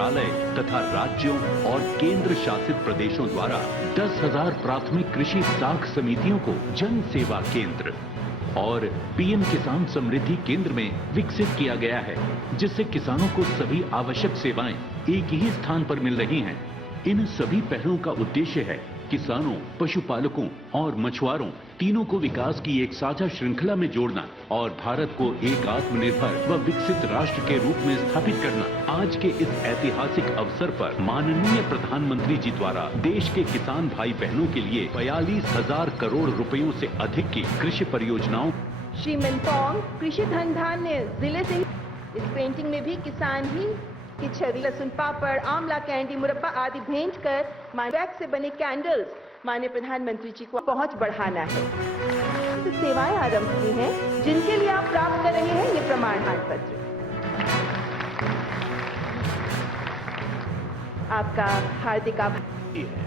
मंत्रालय तथा राज्यों और केंद्र शासित प्रदेशों द्वारा 10,000 प्राथमिक कृषि साख समितियों को जन सेवा केंद्र और पीएम किसान समृद्धि केंद्र में विकसित किया गया है, जिससे किसानों को सभी आवश्यक सेवाएं एक ही स्थान पर मिल रही हैं। इन सभी पहलों का उद्देश्य है किसानों, पशुपालकों और मछुआरों तीनों को विकास की एक साझा श्रृंखला में जोड़ना और भारत को एक आत्मनिर्भर व विकसित राष्ट्र के रूप में स्थापित करना। आज के इस ऐतिहासिक अवसर पर माननीय प्रधानमंत्री जी द्वारा देश के किसान भाई बहनों के लिए 42,000 करोड़ रुपयों से अधिक की कृषि परियोजनाओं श्री मनपोंग कृषि धन धान्य जिले से इस पेंटिंग में भी किसान ही की छवि, लहसुन पापड़, आंवला कैंडी, मुरब्बा आदि भेंट कर वैक्स से बने कैंडल्स माननीय प्रधानमंत्री जी को पहुंच बढ़ाना है। सेवाएं आरंभ की हैं, जिनके लिए आप प्राप्त कर रहे हैं ये प्रमाण पत्र। आपका हार्दिक आभार है।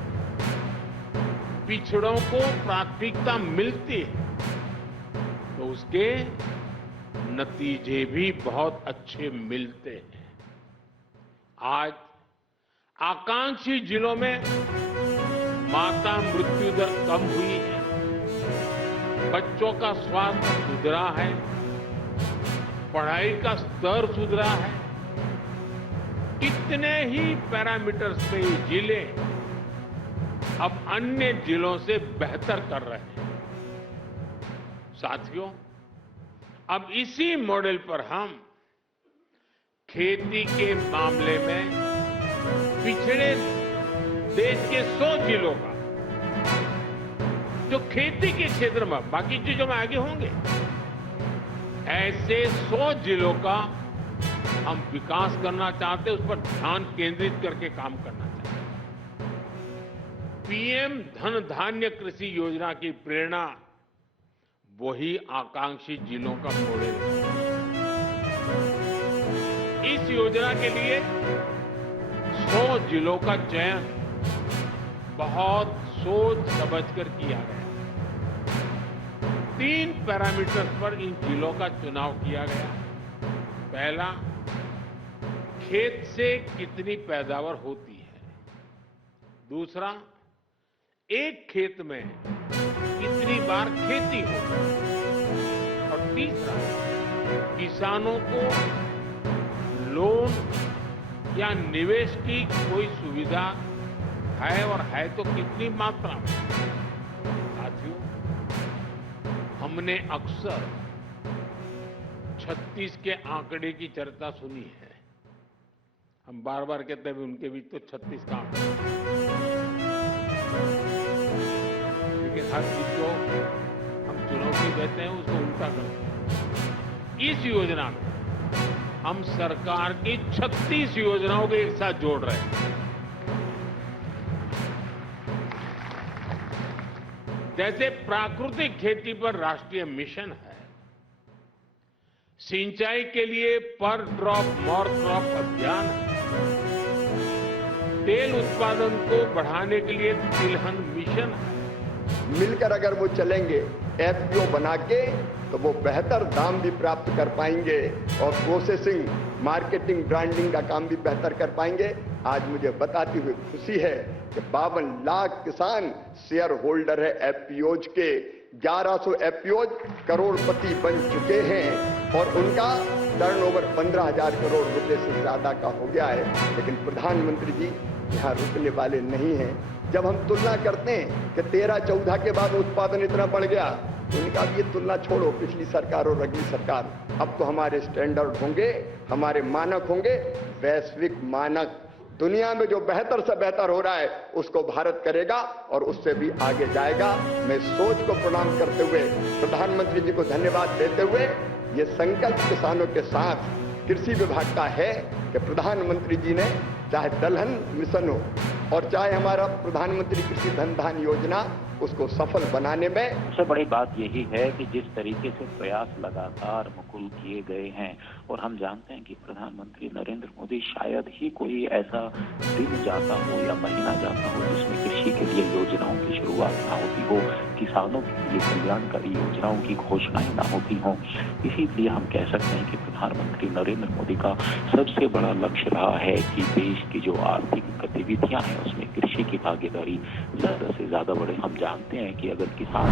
पिछड़ों को प्राथमिकता मिलती है तो उसके नतीजे भी बहुत अच्छे मिलते हैं। आज आकांक्षी जिलों में माता मृत्यु दर कम हुई है, बच्चों का स्वास्थ्य सुधरा है, पढ़ाई का स्तर सुधरा है। कितने ही पैरामीटर्स पे ये जिले अब अन्य जिलों से बेहतर कर रहे हैं। साथियों, अब इसी मॉडल पर हम खेती के मामले में पिछड़े देश के 100 जिलों का, जो खेती के क्षेत्र में बाकी चीजों में आगे होंगे, ऐसे 100 जिलों का हम विकास करना चाहते हैं, उस पर ध्यान केंद्रित करके काम करना चाहते हैं। पीएम धन धान्य कृषि योजना की प्रेरणा वही आकांक्षी जिलों का मॉडल है। इस योजना के लिए 100 जिलों का चयन बहुत सोच समझकर किया गया। 3 पैरामीटर्स पर इन जिलों का चुनाव किया गया। पहला, खेत से कितनी पैदावार होती है। दूसरा, एक खेत में कितनी बार खेती होती है। और तीसरा, किसानों को लोन या निवेश की कोई सुविधा है और है तो कितनी मात्रा में। साथियों, हमने अक्सर 36 के आंकड़े की चर्चा सुनी है। हम बार बार कहते हैं उनके बीच तो 36 का आंकड़ा, लेकिन हर चीज को हम चुनौती देते हैं, उसको उल्टा करते हैं। इस योजना में हम सरकार की 36 योजनाओं को एक साथ जोड़ रहे हैं। जैसे प्राकृतिक खेती पर राष्ट्रीय मिशन है, सिंचाई के लिए पर ड्रॉप मोर क्रॉप अभियान है, तेल उत्पादन को बढ़ाने के लिए तिलहन मिशन है। मिलकर अगर वो चलेंगे एफपीओ बना के, तो वो बेहतर दाम भी प्राप्त कर पाएंगे और प्रोसेसिंग, मार्केटिंग, ब्रांडिंग का काम भी बेहतर कर पाएंगे। आज मुझे बताते हुए खुशी है कि 52 लाख किसान शेयर होल्डर है एफपीओज के। 1100 एफपीओज करोड़पति बन चुके हैं और उनका टर्नओवर 15,000 करोड़ रुपए से ज्यादा का हो गया है। लेकिन प्रधानमंत्री जी यहाँ रुकने वाले नहीं हैं। जब हम तुलना करते हैं कि 13-14 के बाद उत्पादन इतना बढ़ गया, तो उनका भी ये तुलना छोड़ो पिछली सरकार और अगली सरकार। अब तो हमारे स्टैंडर्ड होंगे, हमारे मानक होंगे, वैश्विक मानक। दुनिया में जो बेहतर से बेहतर हो रहा है उसको भारत करेगा और उससे भी आगे जाएगा। मैं सोच को प्रणाम करते हुए प्रधानमंत्री जी को धन्यवाद देते हुए, ये संकल्प किसानों के साथ कृषि विभाग का है कि प्रधानमंत्री जी ने चाहे दलहन मिशन हो और चाहे हमारा प्रधानमंत्री कृषि धन धान्य योजना उसको सफल बनाने में सबसे बड़ी बात यही है कि जिस तरीके से प्रयास लगातार मुकुल किए गए हैं, और हम जानते हैं कि प्रधानमंत्री नरेंद्र मोदी शायद ही कोई ऐसा दिन जाता हो या महीना जाता हो जिसमें कृषि के लिए योजनाओं की शुरुआत ना होती हो, किसानों के लिए कल्याणकारी योजनाओं की घोषणाएं ना होती हों। इसीलिए हम कह सकते हैं कि प्रधानमंत्री नरेंद्र मोदी का सबसे बड़ा लक्ष्य रहा है कि देश की जो आर्थिक गतिविधियां हैं उसमें कृषि की भागीदारी ज्यादा से ज्यादा बढ़े। हम जानते हैं कि अगर किसान